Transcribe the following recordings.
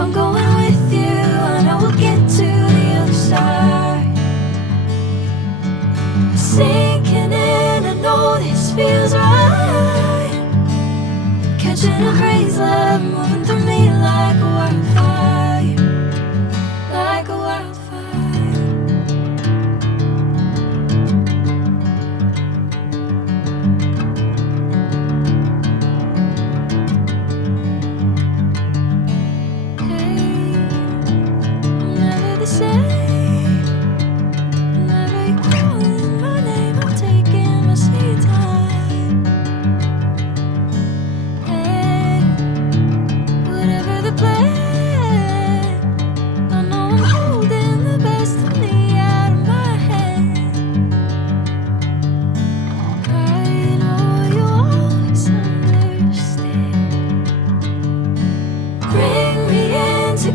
I'm going with you, I know we'll get to the other side. Sinking in, I know this feels right. Catching a crazy love, moving through me like a wildfire, like a wildfire.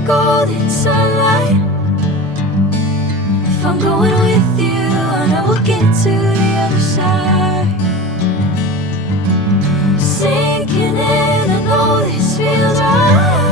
Golden sunlight. If I'm going with you, I know we'll get to the other side. Sinking in, I know this feels right.